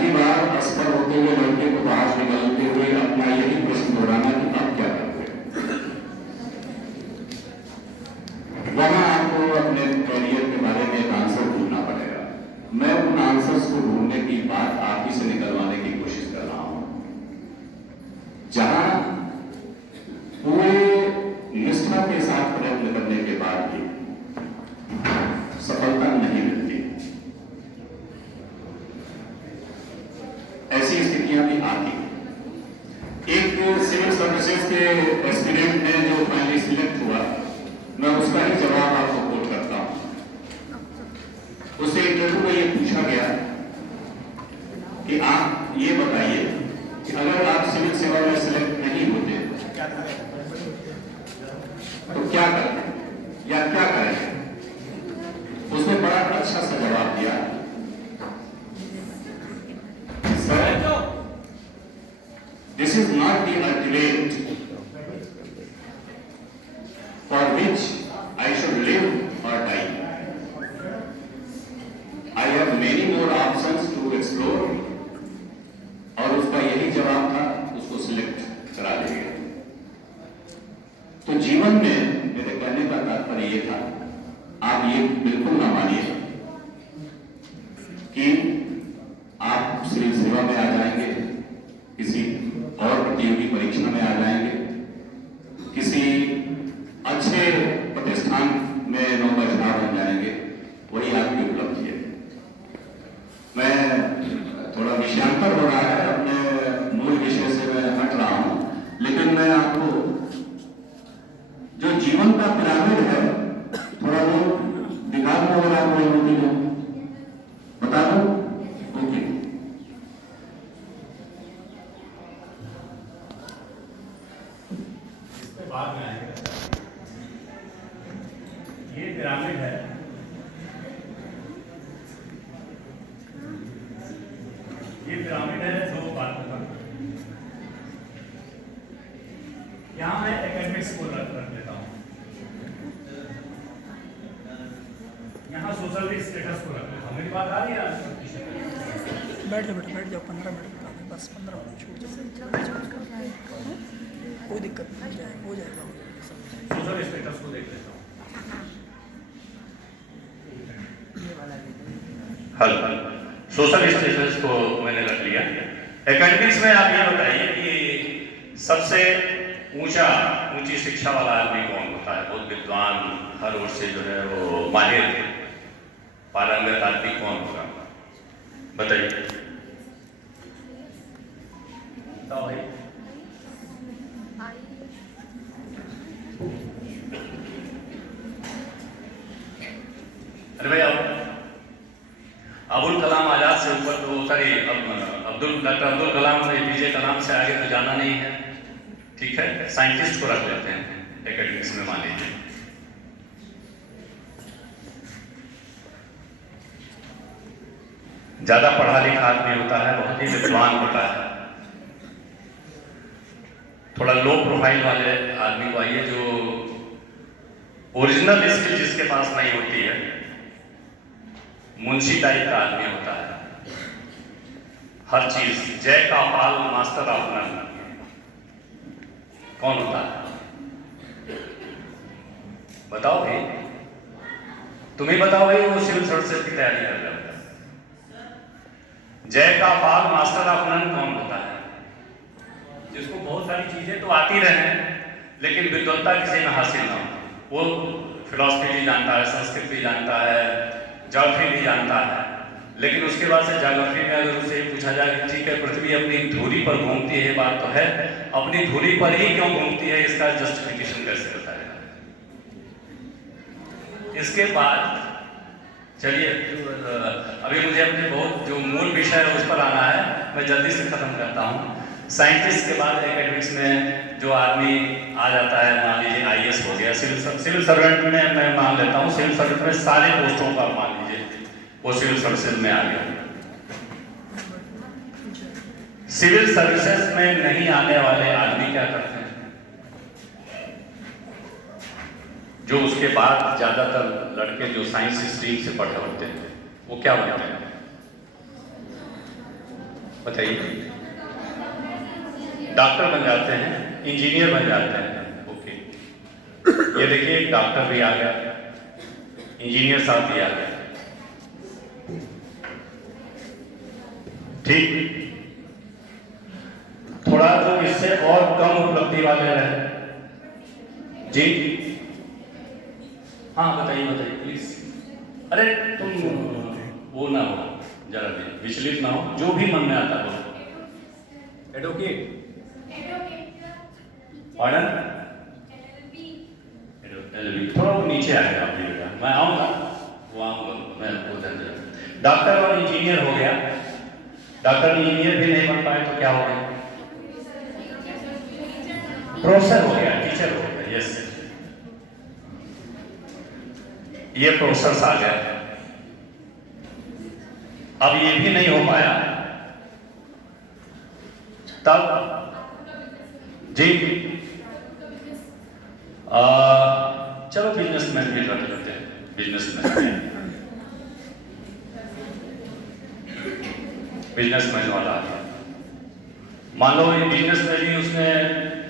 पांचवी बार असफल होते हुए लड़के को बाहर निकलते हुए अपना यही प्रश्न दोहराना कि अब क्या करते। वहां आपको अपने करियर के बारे में एक आंसर ढूंढना पड़ेगा। मैं उन आंसर्स को ढूंढने की बात आप ही से निकलवाने की कोशिश कर रहा हूं, जहां पूरे निष्ठा के साथ प्रयत्न करने के बाद भी सफलता नहीं मिलती। ऐसी स्थितियां भी आती। एक सिविल सर्विसेज के एस्पिरेंट ने जो फाइनली सिलेक्ट हुआ, मैं उसका ही जवाब आपको कोट करता हूं। उससे इंटरव्यू में ये पूछा गया कि आप ये बताइए कि अगर आप सिविल सेवा में सिलेक्ट नहीं होते तो क्या करते या क्या करेंगे। उसने बड़ा अच्छा सा जवाब दिया, sir, this is not the ultimate for which I should live or die. I have many more options to explore. और उसका यही जवाब था, उसको सिलेक्ट करा दिया। तो जीवन में मेरे कहने का तात्पर्य ये था, आप ये बिल्कुल ना मानिए कि आप सिविल सेवा में आ जाएंगे, किसी और प्रतियोगी परीक्षा में आ जाएंगे, किसी अच्छे प्रतिष्ठान में नौकरशाह बन जाएंगे, वही आपकी उपलब्धि है। मैं थोड़ा विषयांतर हो रहा है, अपने मूल विषय से मैं हट रहा हूं, लेकिन मैं आपको जो जीवन का पिरामिड है थोड़ा बहुत दिखा दूं, अगर आपको अनुमति हो बता दूं। ओके, बाद में आएंगे। ये पिरामिड है, ये पिरामिड है 2 पार्टों का। यहां मैं एकेडमिक्स को रख देता हूं, यहां सोशल स्टेटस को रख देता हूं। मेरी बात आ रही है? बैठ जाओ बेटा, बैठ जाओ। 15 मिनट बस, 15 मिनट छूट जाए, कोई दिक्कत नहीं, हो जाएगा। सोशल स्टेटस को देख लेता हूं। हल सोशल स्टेटस को मैंने रख लिया। एकेडमिक्स में आप ये बताइए कि सबसे ऊंची शिक्षा वाला आदमी कौन होता है? बहुत विद्वान, हर ओर से जो है वो माहिर पारंगत आदमी कौन होगा? बताइए। तो भाई अरे भाई, अबुल कलाम आजाद से ऊपर तो sorry doctor Abdul Kalam APJ कलाम से आगे तो जाना नहीं है। ठीक है, साइंटिस्ट को रख लेते हैं एकेडमिक्स में, मान लीजिए। ज्यादा पढ़ा लिखा आदमी होता है, बहुत ही विद्वान होता है। थोड़ा लो प्रोफाइल वाले आदमी को आइए, जो ओरिजिनल स्किल जिसके पास नहीं होती है, मुंशी टाइप का आदमी होता है, हर चीज जय का पाल मास्टर ऑफ नन। कौन होता है? बताओ भाई, तुम ही बताओ भाई। वो सिविल सर्विसेज की तैयारी कर रहे हो, जय का पाल मास्टर ऑफ नन कौन होता है? जिसको बहुत सारी चीजें तो आती रहे लेकिन विद्वत्ता किसी में हासिल ना हो। वो फिलॉसफी भी जानता है, संस्कृत भी जानता है, ज्योग्राफी भी जानता है, लेकिन उसके बाद से ज्योग्राफी में अगर उससे पूछा जाए कि ठीक है, पृथ्वी अपनी धुरी पर घूमती है, ये बात तो है, अपनी धुरी पर ही क्यों घूमती है, इसका जस्टिफिकेशन कैसे बताएगा? इसके बाद चलिए, अभी मुझे अपने बहुत जो मूल विषय है उस पर आना है, मैं जल्दी से खत्म करता हूँ। साइंटिस्ट के बाद एकेडमिक्स में जो आदमी आ जाता है, मान लीजिए IAS हो गया, सिविल सर्वेंट में मैं मान लेता हूँ, सिविल सर्वेंट में सारे पोस्टों पर मान लीजिए वो सिविल सर्विसेज में आ गया। सिविल सर्विसेज में नहीं आने वाले आदमी क्या करते हैं? जो उसके बाद ज्यादातर लड़के जो साइंस स्ट्रीम से पढ़े होते हैं, वो क्या बनते हैं? बताइए। डॉक्टर बन जाते हैं, इंजीनियर बन जाते हैं, ओके। ये देखिए डॉक्टर भी आ गया, इंजीनियर साहब भी आ गया, ठीक। थोड़ा तो इससे और कम उपलब्धि वाले रहे जी। हाँ बताइए बताइए प्लीज। अरे तुम वो ना हो, जरा भी विचलित ना हो, जो भी मन में आता हो। एडवोकेट, पॉर्डन, एलएलबी थोड़ा वो नीचे आएगा अपनी बेटा, मैं आऊँगा, वो आऊँगा, मैं वो डॉक्टर और इंजीनियर हो गया। डॉक्टर इंजीनियर भी नहीं बन पाए तो क्या हो गया? प्रोफेसर हो गया, टीचर हो गया, यस। ये प्रोसेस आ गया। अब ये भी नहीं हो पाया, तब जी चलो बिजनेसमैन भी रख लेते हैं, बिजनेसमैन वाला आ गया। मान लो ये बिजनेसमैन ही, उसने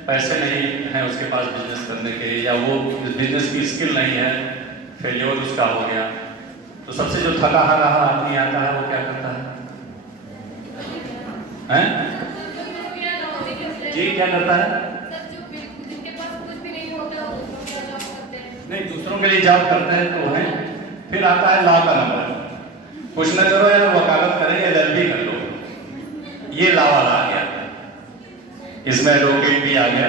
पैसे नहीं हैं उसके पास बिजनेस करने के, या वो बिजनेस की स्किल नहीं है, फेलियर उसका हो गया, तो सबसे जो थका हारा आदमी आता है वो क्या करता है? हैं? जी क्या करता है? नहीं, दूसरों के लिए जॉब करते हैं तो है। फिर आता है लॉ का नंबर, कुछ न करो या वकालत करें या एलएलबी कर लो, ये लॉ वाला आ गया, इसमें एडवोकेट भी आ गया।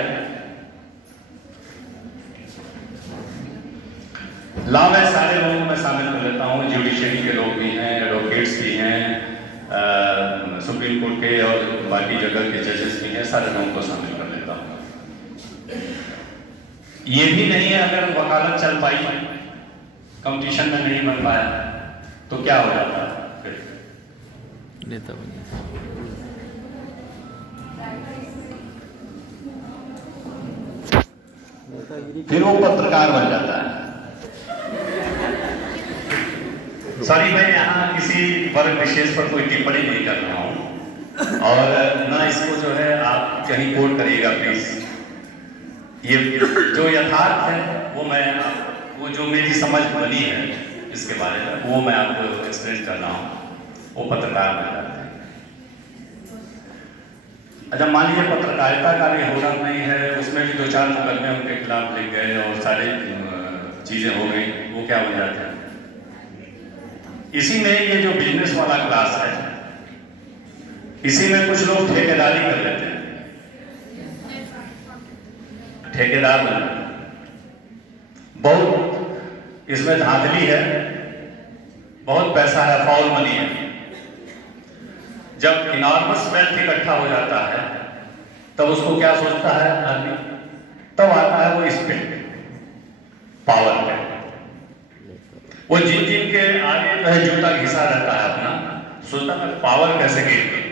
लॉ में सारे लोगों को मैं शामिल कर लेता हूँ, जुडिशरी के लोग भी हैं, एडवोकेट्स भी हैं, सुप्रीम कोर्ट के और बाकी जगह के जजेस भी हैं, सारे लोगों को शामिल कर लेता हूँ। ये भी नहीं है, अगर वकालत चल पाई, कंपटीशन में नहीं बन पाया तो क्या हो जाता है? नेता बन जाता। फिर वो पत्रकार बन जाता है। सॉरी, मैं यहाँ किसी वर्ग विशेष पर कोई टिप्पणी नहीं कर रहा हूँ, और ना इसको जो है आप कहीं कोट करिएगा प्लीज। ये जो यथार्थ है वो मैं वो जो मेरी समझ बनी है इसके बारे में, वो मैं आपको एक्सप्लेन कर रहा हूँ। वो पत्रकार बन जाते हैं। अच्छा, मान लीजिए पत्रकारिता का भी हुनर नहीं है, उसमें भी 2-4 मुकदमे उनके खिलाफ लिख गए और सारी चीजें हो गई, वो क्या बन जाते हैं? इसी में ये जो बिजनेस वाला क्लास है, इसी में कुछ लोग ठेकेदारी कर लेते हैं, ठेकेदार बन, बहुत इसमें धांधली है, बहुत पैसा है, फाउल मनी है। जब इनॉर्मस वेल्थ इकट्ठा हो जाता है तब उसको क्या सोचता है आदमी? तब आता है वो स्पिरिट पावर पे, वो जिन के आगे जो है जूता घिसा रहता है अपना, सोचता है पावर कैसे गेन करूं,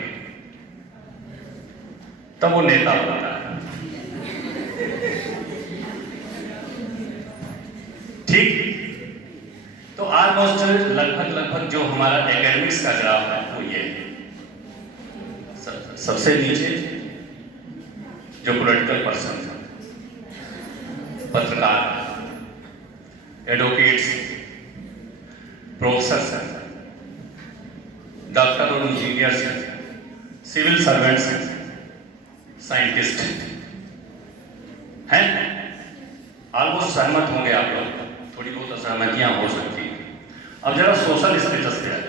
तब वो नेता बनता है। ठीक, तो ऑलमोस्ट लगभग जो हमारा एकेडमिक्स का ग्राफ है वो ये है। सबसे नीचे जो पॉलिटिकल पर्सन, पत्रकार, एडवोकेट्स, प्रोफेसर, डॉक्टर और इंजीनियर, सिविल सर्वेंट्स, साइंटिस्ट हैं। ऑलमोस्ट सहमत होंगे आप लोग, थोड़ी बहुत असहमतियां हो सकती हैं। अब जरा सोशल स्टेटस पे आते हैं।